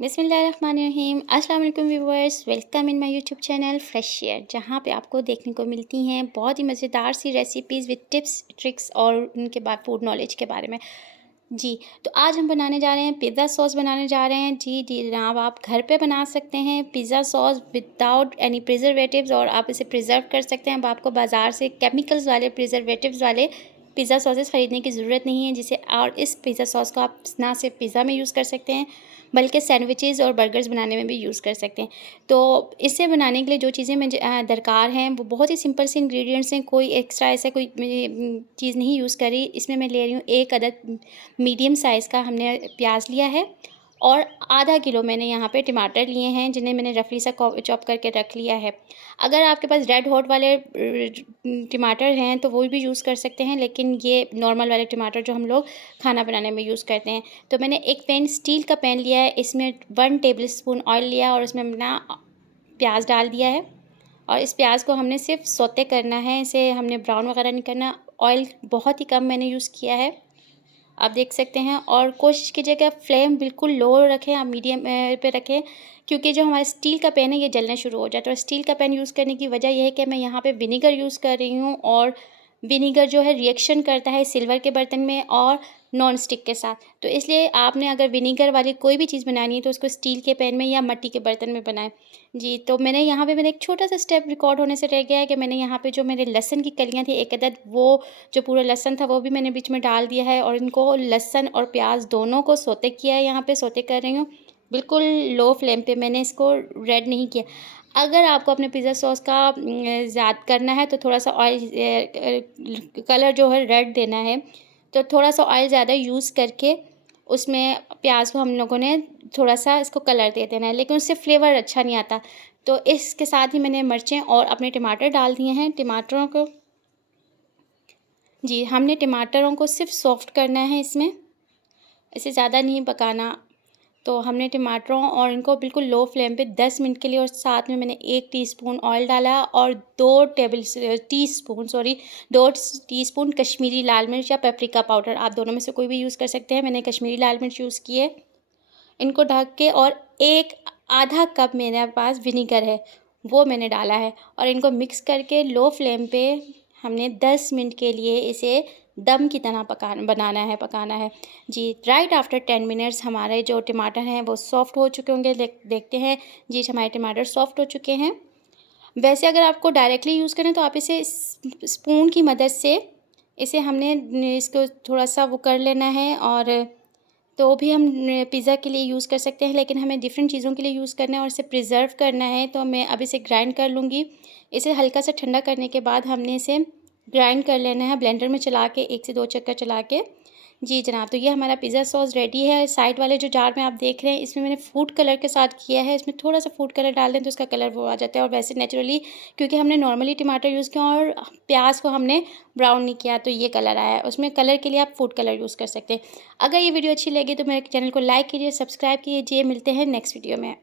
बिस्मिल्लाहिर्रहमानिर्रहीम। अस्सलाम वालेकुम viewers, welcome in my YouTube channel fresh share, जहाँ पे आपको देखने को मिलती हैं बहुत ही मज़ेदार सी रेसिपीज़ विद टिप्स ट्रिक्स और उनके बाद फूड नॉलेज के बारे में। जी, तो आज हम बनाने जा रहे हैं पिज़्ज़ा सॉस बनाने जा रहे हैं। जी जी जनाब, आप घर पे बना सकते हैं pizza sauce without any preservatives, और आप इसे प्रिजर्व कर सकते हैं। अब आपको बाज़ार से केमिकल्स वाले प्रिजर्वेटिव्स वाले पिज़्ज़ा सॉसेस ख़रीदने की ज़रूरत नहीं है, जिसे और इस पिज़्ज़ा सॉस को आप ना सिर्फ पिज़्ज़ा में यूज़ कर सकते हैं बल्कि सैंडविचेज़ और बर्गर्स बनाने में भी यूज़ कर सकते हैं। तो इसे बनाने के लिए जो चीज़ें मुझे दरकार हैं वो बहुत ही सिंपल से इंग्रेडिएंट्स हैं। कोई एक्स्ट्रा ऐसा कोई चीज़ नहीं यूज़ करी। इसमें मैं ले रही हूँ 1 अदद मीडियम साइज़ का हमने प्याज लिया है, और आधा किलो मैंने यहाँ पे टमाटर लिए हैं, जिन्हें मैंने रफली सा चॉप करके रख लिया है। अगर आपके पास रेड हॉट वाले टमाटर हैं तो वो भी यूज़ कर सकते हैं, लेकिन ये नॉर्मल वाले टमाटर जो हम लोग खाना बनाने में यूज़ करते हैं। तो मैंने एक पैन, स्टील का पैन लिया है, इसमें 1 टेबलस्पून ऑयल लिया और उसमें अपना प्याज डाल दिया है, और इस प्याज को हमने सिर्फ सौते करना है, इसे हमने ब्राउन वगैरह नहीं करना। ऑयल बहुत ही कम मैंने यूज़ किया है, आप देख सकते हैं। और कोशिश कीजिएगा फ्लेम बिल्कुल लो रखें, आप मीडियम पे रखें, क्योंकि जो हमारा स्टील का पैन है ये जलना शुरू हो जाता है। तो स्टील का पैन यूज़ करने की वजह यह है कि मैं यहाँ पे विनेगर यूज़ कर रही हूँ, और विनेगर जो है रिएक्शन करता है सिल्वर के बर्तन में और नॉन स्टिक के साथ। तो इसलिए आपने अगर विनेगर वाली कोई भी चीज़ बनानी है तो उसको स्टील के पैन में या मिट्टी के बर्तन में बनाएं। जी, तो मैंने यहाँ पे मेरा एक छोटा सा स्टेप रिकॉर्ड होने से रह गया है कि मैंने यहाँ पे जो मेरे लहसुन की कलियाँ थी 1 अदद, वो जो पूरा लहसुन था वो भी मैंने बीच में डाल दिया है, और इनको लहसुन और प्याज दोनों को सौते किया है। यहाँ पे सौते कर रही हूँ बिल्कुल लो फ्लेम पे, मैंने इसको रेड नहीं किया। अगर आपको अपने पिज़्ज़ा सॉस का ज़्यादा करना है तो थोड़ा-सा ऑयल कलर जो है रेड देना है, तो थोड़ा-सा ऑयल ज़्यादा यूज़ करके उसमें प्याज़ को हम लोगों ने थोड़ा-सा इसको कलर दे देना है, लेकिन उससे फ्लेवर अच्छा नहीं आता। तो इसके साथ ही मैंने मिर्चें और अपने टमाटर डाल दिए हैं। टमाटरों को जी, हमने टमाटरों को सिर्फ़ सॉफ़्ट करना है इसमें, इसे ज़्यादा नहीं पकाना। तो हमने टमाटरों और इनको बिल्कुल लो फ्लेम पे 10 मिनट के लिए, और साथ में मैंने 1 टीस्पून ऑयल डाला और 2 टीस्पून कश्मीरी लाल मिर्च या पेपरिका पाउडर, आप दोनों में से कोई भी यूज़ कर सकते हैं। मैंने कश्मीरी लाल मिर्च यूज़ की है। इनको ढक के, और एक आधा कप मेरे पास विनेगर है वो मैंने डाला है, और इनको मिक्स करके लो फ्लेम पे हमने 10 मिनट के लिए इसे दम की तरह पकाना है। जी, राइट आफ्टर 10 मिनट्स हमारे जो टमाटर हैं वो सॉफ़्ट हो चुके होंगे। देखते हैं। जी, हमारे टमाटर सॉफ़्ट हो चुके हैं। वैसे अगर आपको डायरेक्टली यूज़ करें तो आप इसे स्पून की मदद से इसे हमने इसको थोड़ा-सा वो कर लेना है, और तो भी हम पिज़्ज़ा के लिए यूज़ कर सकते हैं, लेकिन हमें डिफ़रेंट चीज़ों के लिए यूज़ करना है और इसे प्रिज़र्व करना है। तो मैं अब इसे ग्राइंड कर लूँगी। इसे हल्का सा ठंडा करने के बाद हमने इसे ग्राइंड कर लेना है ब्लेंडर में चला के, 1 से 2 चक्कर चला के। जी जनाब, तो ये हमारा पिज़्ज़ा सॉस रेडी है। साइड वाले जो जार में आप देख रहे हैं, इसमें मैंने फूड कलर के साथ किया है। इसमें थोड़ा-सा फूड कलर डाल दें तो इसका कलर वो आ जाता है, और वैसे नेचुरली क्योंकि हमने नॉर्मली टमाटर यूज़ किया और प्याज़ को हमने ब्राउन नहीं किया, तो ये कलर आया है। उसमें कलर के लिए आप फूड कलर यूज़ कर सकते हैं। अगर ये वीडियो अच्छी लगी तो मेरे चैनल को लाइक कीजिए, सब्सक्राइब कीजिए। मिलते हैं नेक्स्ट वीडियो में।